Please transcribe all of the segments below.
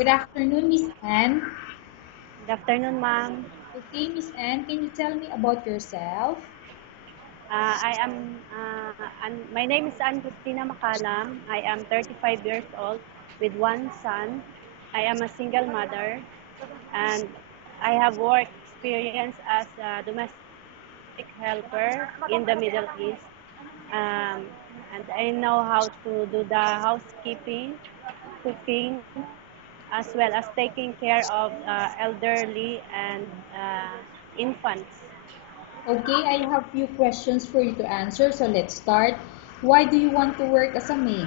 Good afternoon, Miss Anne. Good afternoon, ma'am. Okay, Miss Anne, can you tell me about yourself? My name is Ann Cristina Macalam. I am 35 years old with one son. I am a single mother, and I have work experience as a domestic helper in the Middle East. Um, and I know how to do the housekeeping, cooking, as well as taking care of elderly and infants. Okay, I have few questions for you to answer, so let's start. Why do you want to work as a maid?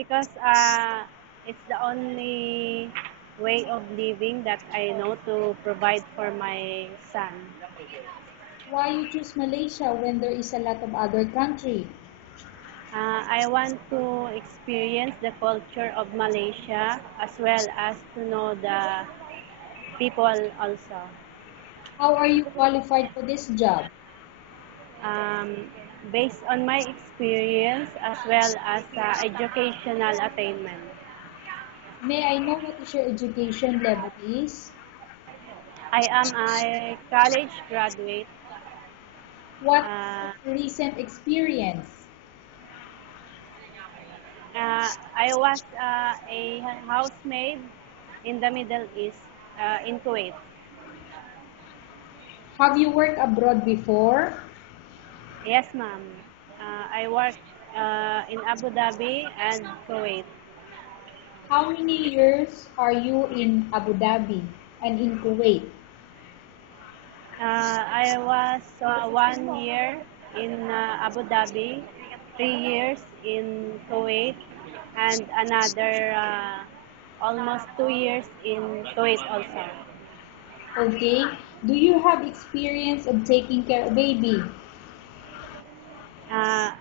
Because it's the only way of living that I know to provide for my son. Why you choose Malaysia when there is a lot of other country? I want to experience the culture of Malaysia as well as to know the people also. How are you qualified for this job? Um, Based on my experience as well as educational attainment. May I know what is your education level is? I am a college graduate. What Uh, is your recent experience? I was a housemaid in the Middle East, in Kuwait. Have you worked abroad before? Yes, ma'am. I worked in Abu Dhabi and Kuwait. How many years are you in Abu Dhabi and in Kuwait? I was 1 year in Abu Dhabi, 3 years in Kuwait, and another almost 2 years in Kuwait also. Okay. Do you have experience of taking care of baby? Uh,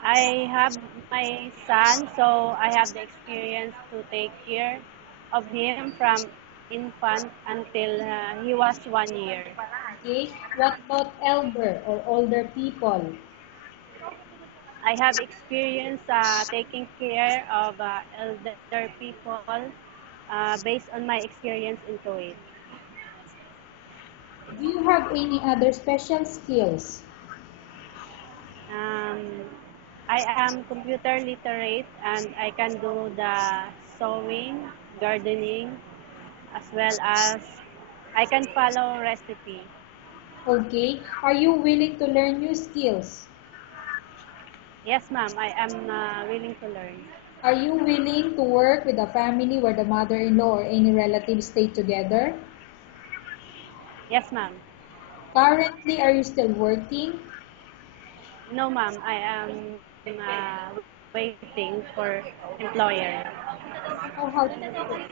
I have my son, so I have the experience to take care of him from infant until he was 1 year. Okay. What about elder or older people? I have experience taking care of elder people based on my experience in Kuwait. Do you have any other special skills? Um, I am computer literate and I can do the sewing, gardening, as well as I can follow recipe. Okay. Are you willing to learn new skills? Yes, ma'am, I am willing to learn. Are you willing to work with a family where the mother-in-law or any relatives stay together? Yes, ma'am. Currently, are you still working? No, ma'am, I am waiting for employer. You know how to cook?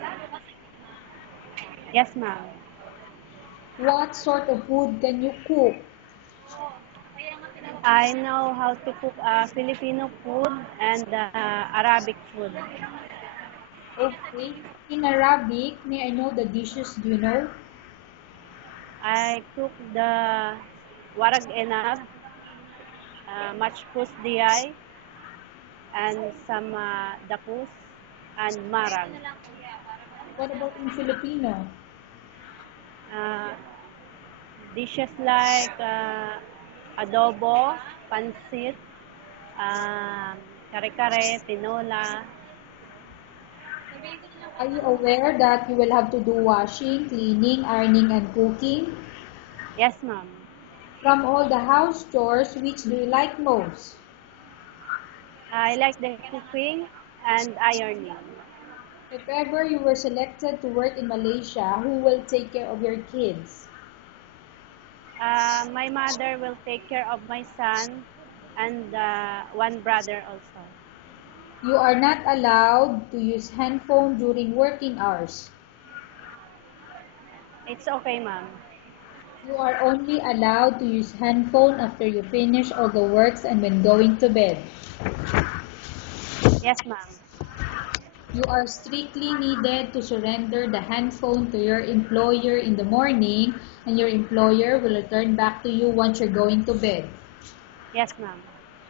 Yes, ma'am. What sort of food can you cook? I know how to cook Filipino food and Arabic food. Okay. In Arabic, may I know the dishes do you know? I cook the warag enab, matchpus diay, and some dapus and marag. What about in Filipino? Uh, Dishes like adobo, pansit, um, kare-kare, tinola. Are you aware that you will have to do washing, cleaning, ironing, and cooking? Yes, ma'am. From all the house chores, which do you like most? I like the cooking and ironing. If ever you were selected to work in Malaysia, who will take care of your kids? My mother will take care of my son and one brother also. You are not allowed to use handphone during working hours. It's okay, ma'am. You are only allowed to use handphone after you finish all the works and when going to bed. Yes, ma'am. You are strictly needed to surrender the handphone to your employer in the morning, and your employer will return back to you once you're going to bed. Yes, ma'am.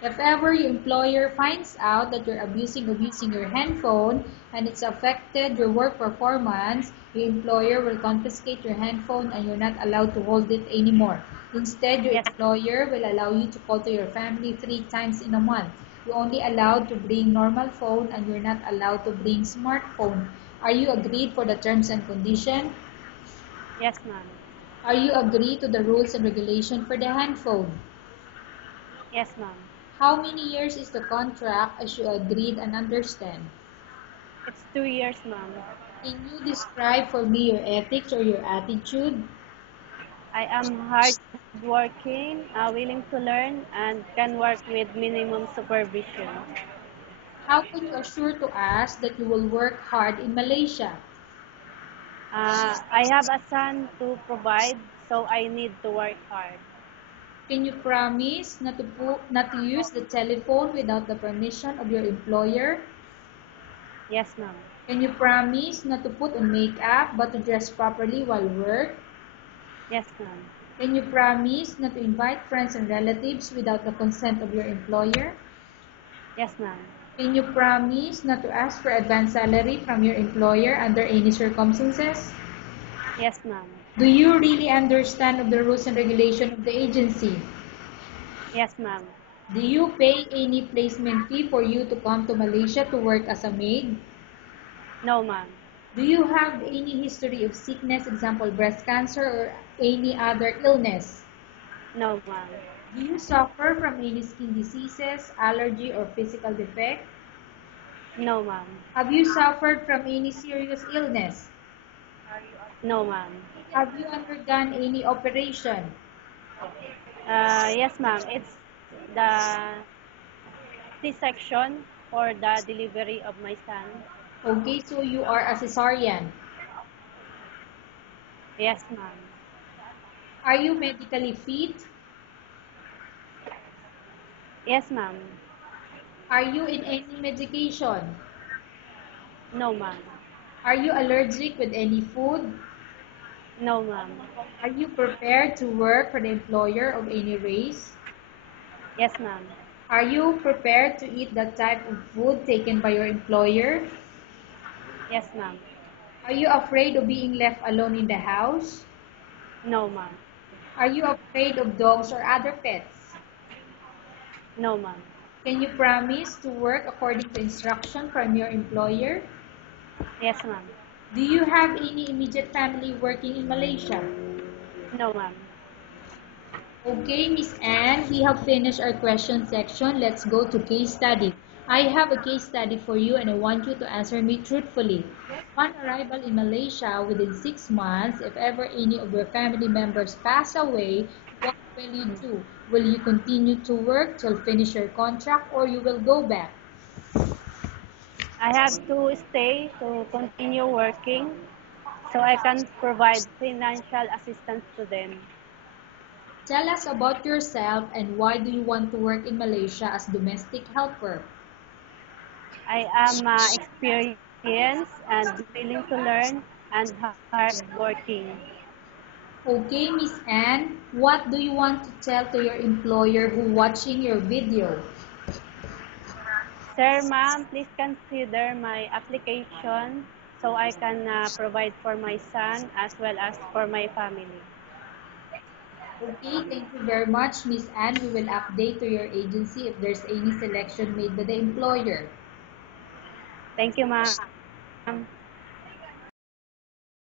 If ever your employer finds out that you're abusing your handphone and it's affected your work performance, your employer will confiscate your handphone and you're not allowed to hold it anymore. Instead, your Yes, employer will allow you to call to your family 3 times in a month. You're only allowed to bring normal phone and you're not allowed to bring smartphone. Are you agreed for the terms and condition? yes, ma'am. Are you agreed to the rules and regulation for the handphone? Yes, ma'am. How many years is the contract as you agreed and understand? It's 2 years, ma'am. Can you describe for me your ethics or your attitude? I am hardworking, willing to learn, and can work with minimum supervision. How can you assure to us that you will work hard in Malaysia? I have a son to provide, so I need to work hard. Can you promise not to use the telephone without the permission of your employer? Yes, ma'am. Can you promise not to put on makeup but to dress properly while work? Yes, ma'am. Can you promise not to invite friends and relatives without the consent of your employer? Yes, ma'am. Can you promise not to ask for advance salary from your employer under any circumstances? Yes, ma'am. Do you really understand of the rules and regulation of the agency? Yes, ma'am. Do you pay any placement fee for you to come to Malaysia to work as a maid? No, ma'am. Do you have any history of sickness, example breast cancer or any other illness? No, ma'am. Do you suffer from any skin diseases, allergy or physical defect? No, ma'am. Have you suffered from any serious illness? No, ma'am. Have you undergone any operation? Yes, ma'am. It's the C-section for the delivery of my son. Okay, so you are a cesarean. Yes, ma'am. Are you medically fit? Yes, ma'am. Are you in any medication? No, ma'am. Are you allergic with any food? No, ma'am. Are you prepared to work for the employer of any race? Yes, ma'am. Are you prepared to eat that type of food taken by your employer? Yes, ma'am. Are you afraid of being left alone in the house? No, ma'am. Are you afraid of dogs or other pets? No, ma'am. Can you promise to work according to instruction from your employer? Yes, ma'am. Do you have any immediate family working in Malaysia? No, ma'am. Okay, Miss Anne, we have finished our question section. Let's go to case study. I have a case study for you and I want you to answer me truthfully. On arrival in Malaysia within 6 months, if ever any of your family members pass away, what will you do? Will you continue to work till finish your contract or you will go back? I have to stay to continue working so I can provide financial assistance to them. Tell us about yourself and why do you want to work in Malaysia as domestic helper? I am experienced and willing to learn and hardworking. Okay, Miss Anne, what do you want to tell to your employer who watching your video? Sir, ma'am, please consider my application so I can provide for my son as well as for my family. Okay, thank you very much, Miss Anne. We will update to your agency if there's any selection made by the employer. Thank you, ma'am.